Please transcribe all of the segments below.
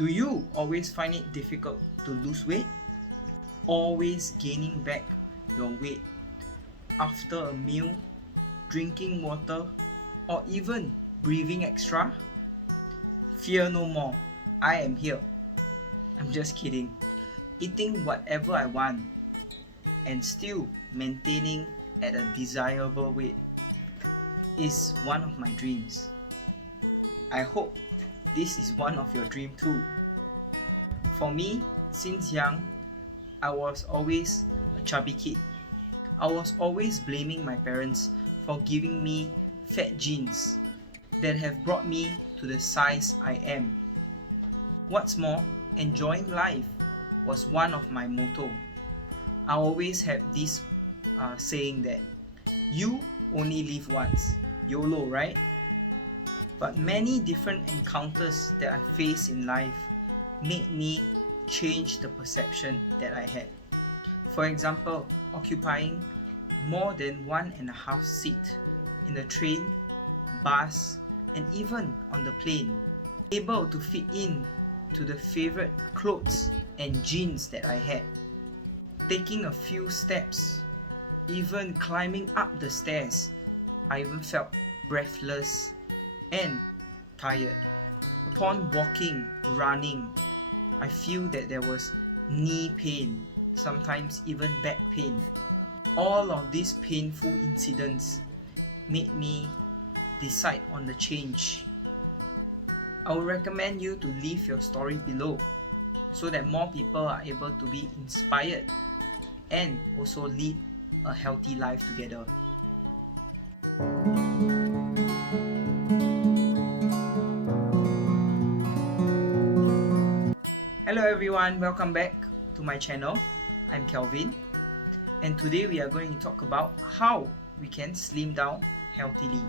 Do you always find it difficult to lose weight? Always gaining back your weight after a meal, drinking water, or even breathing extra? Fear no more, I am here. I'm just kidding. Eating whatever I want and still maintaining at a desirable weight is one of my dreams. I hope this is one of your dreams too. For me, since young, I was always a chubby kid. I was always blaming my parents for giving me fat genes that have brought me to the size I am. What's more, enjoying life was one of my motto. I always have this saying that you only live once, YOLO, right? But many different encounters that I faced in life made me change the perception that I had. For example, occupying more than 1.5 seat in the train, bus, and even on the plane. Able to fit in to the favorite clothes and jeans that I had. Taking a few steps, even climbing up the stairs, I even felt breathless and tired. Upon walking, running, I feel that there was knee pain, sometimes even back pain. All of these painful incidents made me decide on the change. I would recommend you to leave your story below so that more people are able to be inspired and also lead a healthy life together. Hello everyone, welcome back to my channel. I'm Kelvin, and today we are going to talk about how we can slim down healthily.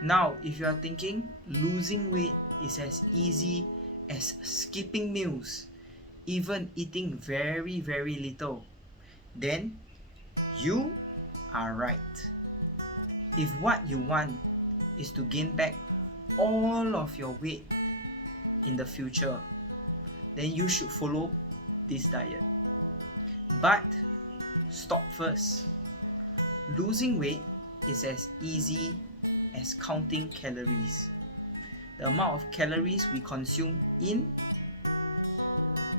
Now, if you are thinking losing weight is as easy as skipping meals, even eating very little, then you are right. If what you want is to gain back all of your weight in the future, then you should follow this diet. But stop first. Losing weight is as easy as counting calories. The amount of calories we consume in,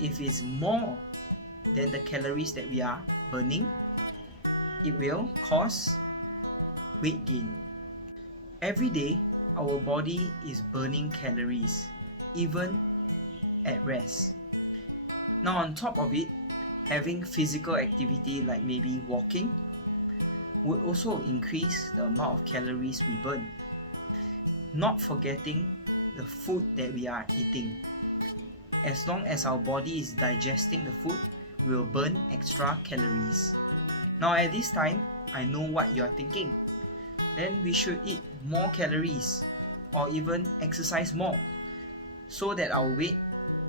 if it's more than the calories that we are burning, it will cause weight gain. Every day, our body is burning calories, even at rest. Now on top of it, having physical activity like maybe walking would also increase the amount of calories we burn. Not forgetting the food that we are eating. As long as our body is digesting the food, we will burn extra calories. Now at this time, I know what you are thinking. Then we should eat more calories or even exercise more so that our weight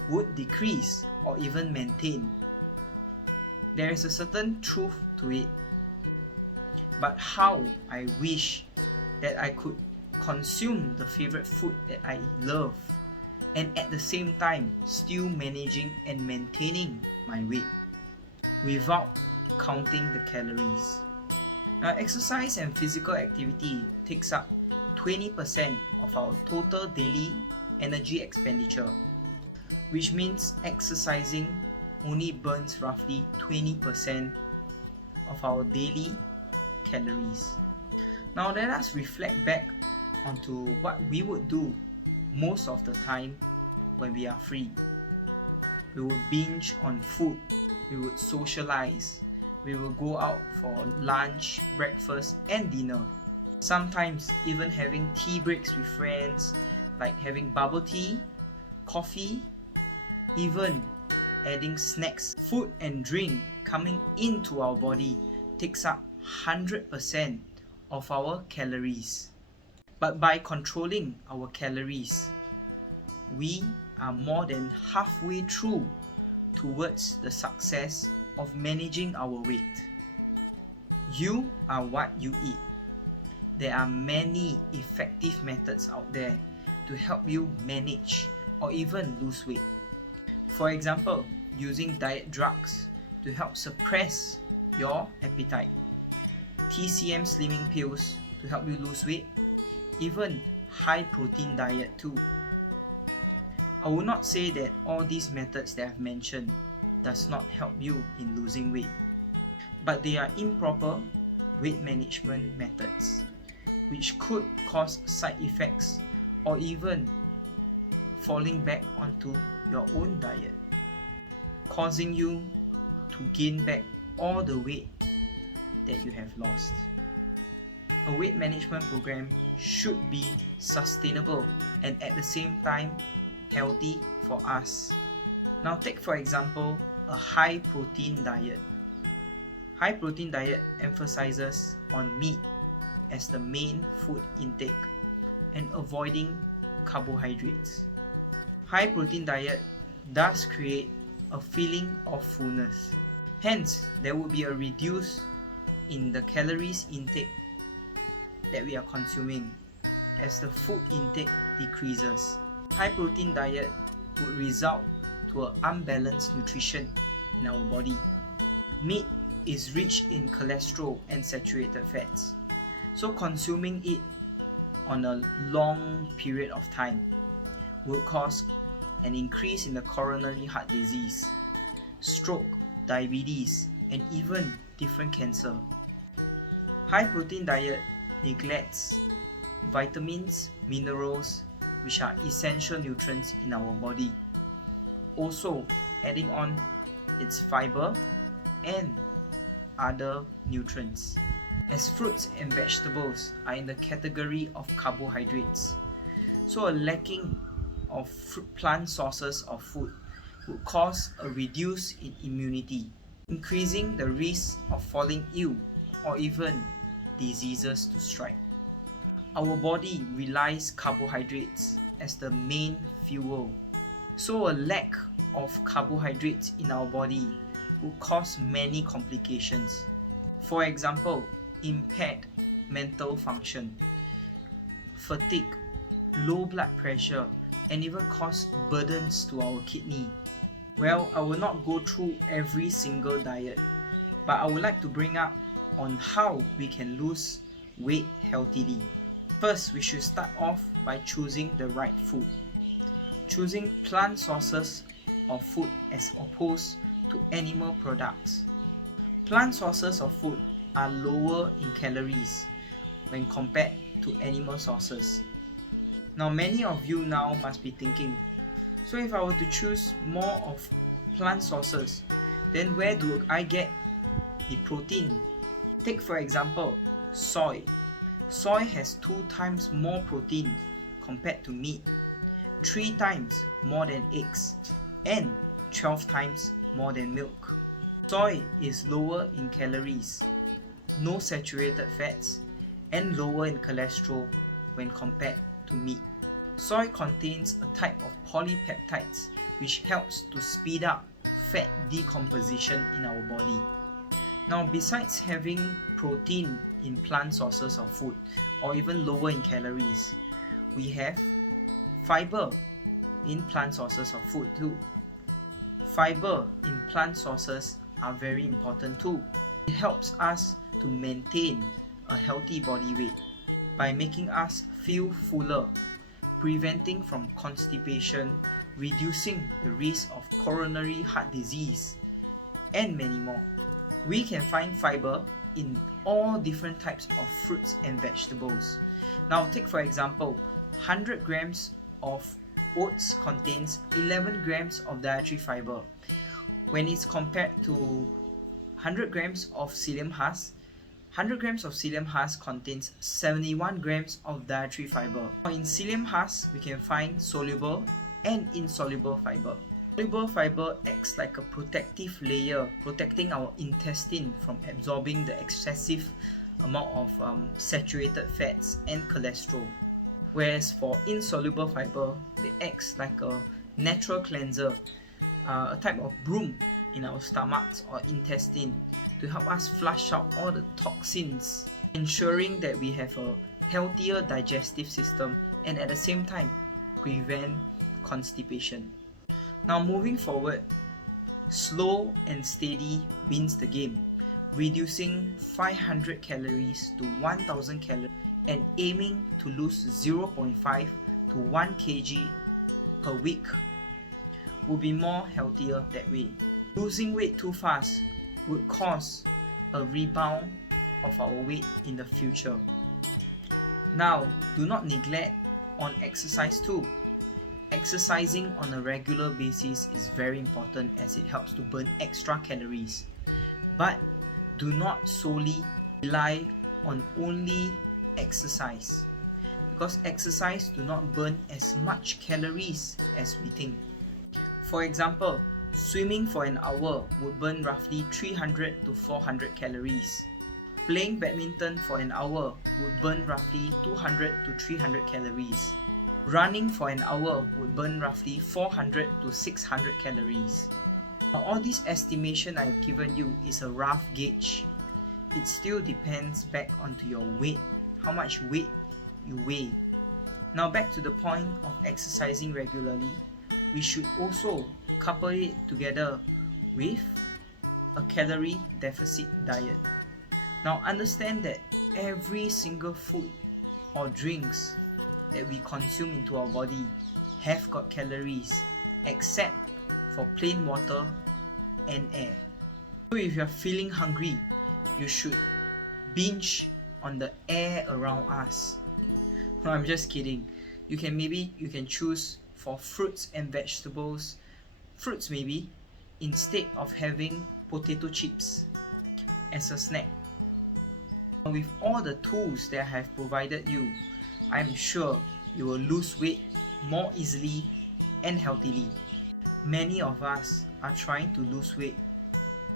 would decrease or even maintain. There is a certain truth to it. But how I wish that I could consume the favorite food that I love and at the same time still managing and maintaining my weight without counting the calories. Now, exercise and physical activity takes up 20% of our total daily energy expenditure, which means exercising only burns roughly 20% of our daily calories. Now let us reflect back onto what we would do most of the time when we are free. We would binge on food, we would socialize, we will go out for lunch, breakfast and dinner. Sometimes even having tea breaks with friends, like having bubble tea, coffee, even adding snacks, food and drink coming into our body takes up 100% of our calories. But by controlling our calories, we are more than halfway through towards the success of managing our weight. You are what you eat. There are many effective methods out there to help you manage or even lose weight. For example, using diet drugs to help suppress your appetite, TCM slimming pills to help you lose weight, even high protein diet too. I will not say that all these methods that I've mentioned does not help you in losing weight, but they are improper weight management methods which could cause side effects or even falling back onto your own diet, causing you to gain back all the weight that you have lost. A weight management program should be sustainable and at the same time healthy for us. Now take for example a high protein diet. High protein diet emphasizes on meat as the main food intake and avoiding carbohydrates. High protein diet does create a feeling of fullness. Hence, there will be a reduce in the calories intake that we are consuming as the food intake decreases. High protein diet would result to an unbalanced nutrition in our body. Meat is rich in cholesterol and saturated fats, so consuming it on a long period of time will cause an increase in the coronary heart disease, stroke, diabetes, and even different cancer. High protein diet neglects vitamins, minerals, which are essential nutrients in our body. Also, adding on its fiber and other nutrients, as fruits and vegetables are in the category of carbohydrates. So a lacking of plant sources of food would cause a reduce in immunity, increasing the risk of falling ill or even diseases to strike. Our body relies carbohydrates as the main fuel. So a lack of carbohydrates in our body will cause many complications. For example, impaired mental function, fatigue, low blood pressure, and even cause burdens to our kidney. Well, I will not go through every single diet, but I would like to bring up on how we can lose weight healthily. First, we should start off by choosing the right food. Choosing plant sources of food as opposed to animal products. Plant sources of food are lower in calories when compared to animal sources. Now many of you now must be thinking, so if I were to choose more of plant sources, then where do I get the protein? Take for example, soy. Soy has 2 times more protein compared to meat, 3 times more than eggs, and 12 times more than milk. Soy is lower in calories, no saturated fats, and lower in cholesterol when compared to meat. Soy contains a type of polypeptides which helps to speed up fat decomposition in our body. Now, besides having protein in plant sources of food or even lower in calories, we have fiber in plant sources of food too. Fiber in plant sources are very important too. It helps us to maintain a healthy body weight by making us feel fuller, preventing from constipation, reducing the risk of coronary heart disease, and many more. We can find fiber in all different types of fruits and vegetables. Now take for example, 100 grams of oats contains 11 grams of dietary fiber. When it's compared to 100 grams of psyllium husk, 100 grams of psyllium husk contains 71 grams of dietary fiber. In psyllium husk, we can find soluble and insoluble fiber. Soluble fiber acts like a protective layer, protecting our intestine from absorbing the excessive amount of saturated fats and cholesterol. Whereas for insoluble fiber, it acts like a natural cleanser, a type of broom in our stomachs or intestine to help us flush out all the toxins, ensuring that we have a healthier digestive system and at the same time prevent constipation. Now moving forward, slow and steady wins the game, reducing 500 calories to 1000 calories and aiming to lose 0.5 to 1 kg per week would be more healthier that way. Losing weight too fast would cause a rebound of our weight in the future. Now, do not neglect on exercise too. Exercising on a regular basis is very important as it helps to burn extra calories. But do not solely rely on only exercise, because exercise do not burn as much calories as we think. For example, swimming for an hour would burn roughly 300 to 400 calories. Playing badminton for an hour would burn roughly 200 to 300 calories. Running for an hour would burn roughly 400 to 600 calories. Now, all this estimation I've given you is a rough gauge. It still depends back onto your weight, how much weight you weigh. Now back to the point of exercising regularly, we should also couple it together with a calorie deficit diet. Now understand that every single food or drinks that we consume into our body have got calories, except for plain water and air. So if you're feeling hungry, you should binge on the air around us. No, I'm just kidding. You can choose for fruits and vegetables, fruits maybe, instead of having potato chips as a snack. With all the tools that I have provided you, I'm sure you will lose weight more easily and healthily. Many of us are trying to lose weight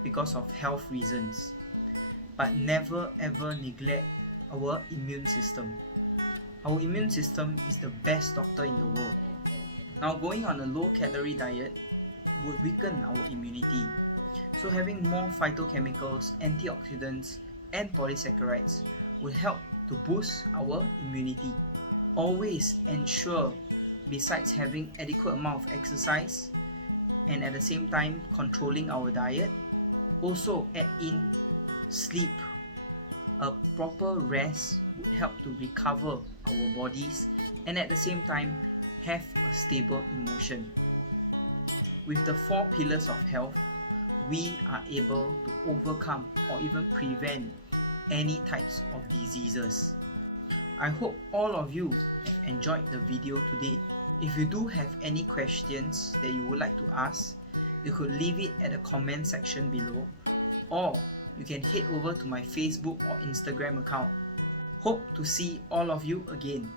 because of health reasons, but never ever neglect our immune system. Our immune system is the best doctor in the world. Now, going on a low-calorie diet would weaken our immunity. So having more phytochemicals, antioxidants, and polysaccharides will help to boost our immunity. Always ensure, besides having adequate amount of exercise and at the same time controlling our diet, also add in sleep. A proper rest would help to recover our bodies and at the same time have a stable emotion. With the 4 pillars of health, we are able to overcome or even prevent any types of diseases. I hope all of you have enjoyed the video today. If you do have any questions that you would like to ask, you could leave it at the comment section below, or you can head over to my Facebook or Instagram account. Hope to see all of you again.